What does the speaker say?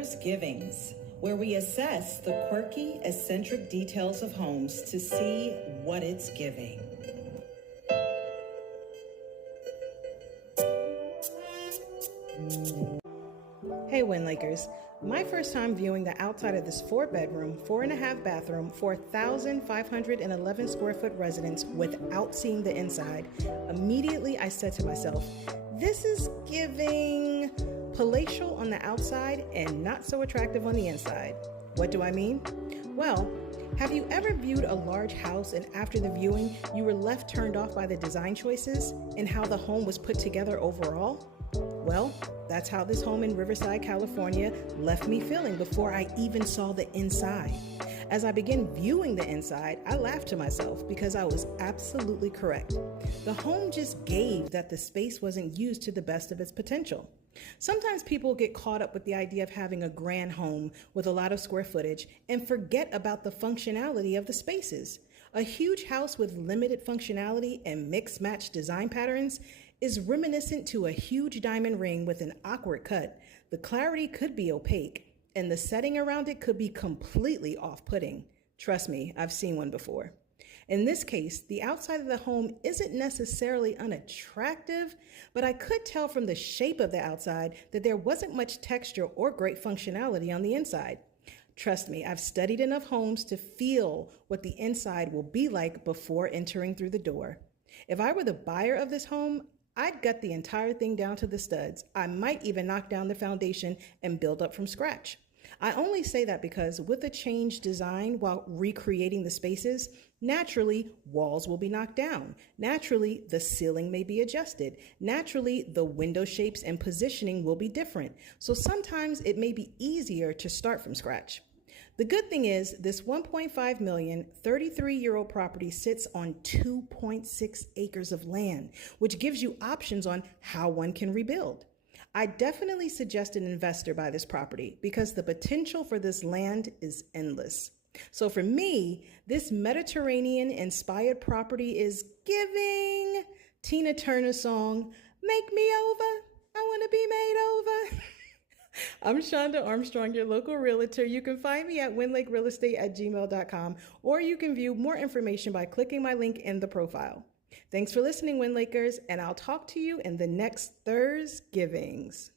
THURSGiiiViNGS, where we assess the quirky, eccentric details of homes to see what it's giving. Hey WinLakers, my first time viewing the outside of this 4-bedroom, 4.5 bathroom, 4,511 square foot residence without seeing the inside, immediately I said to myself, this is giving palatial on the outside and not so attractive on the inside. What do I mean? Well, have you ever viewed a large house and after the viewing, you were left turned off by the design choices and how the home was put together overall? Well, that's how this home in Riverside, California left me feeling before I even saw the inside. As I began viewing the inside, I laughed to myself because I was absolutely correct. The home just gave that the space wasn't used to the best of its potential. Sometimes people get caught up with the idea of having a grand home with a lot of square footage and forget about the functionality of the spaces. A huge house with limited functionality and mix-match design patterns is reminiscent to a huge diamond ring with an awkward cut. The clarity could be opaque, and the setting around it could be completely off-putting. Trust me, I've seen one before. In this case, the outside of the home isn't necessarily unattractive, but I could tell from the shape of the outside that there wasn't much texture or great functionality on the inside. Trust me, I've studied enough homes to feel what the inside will be like before entering through the door. If I were the buyer of this home, I'd gut the entire thing down to the studs. I might even knock down the foundation and build up from scratch. I only say that because with a changed design while recreating the spaces, naturally walls will be knocked down. Naturally, the ceiling may be adjusted. Naturally, the window shapes and positioning will be different. So sometimes it may be easier to start from scratch. The good thing is this 1.5 million 33-year-old property sits on 2.6 acres of land, which gives you options on how one can rebuild. I definitely suggest an investor buy this property because the potential for this land is endless. So for me, this Mediterranean-inspired property is giving Tina Turner's song, "Make Me Over, I Want to Be Made Over." I'm Shanda Armstrong, your local realtor. You can find me at WinLakeRealEstate@gmail.com, or you can view more information by clicking my link in the profile. Thanks for listening, WinLakers, and I'll talk to you in the next THURSGiiiViNGS.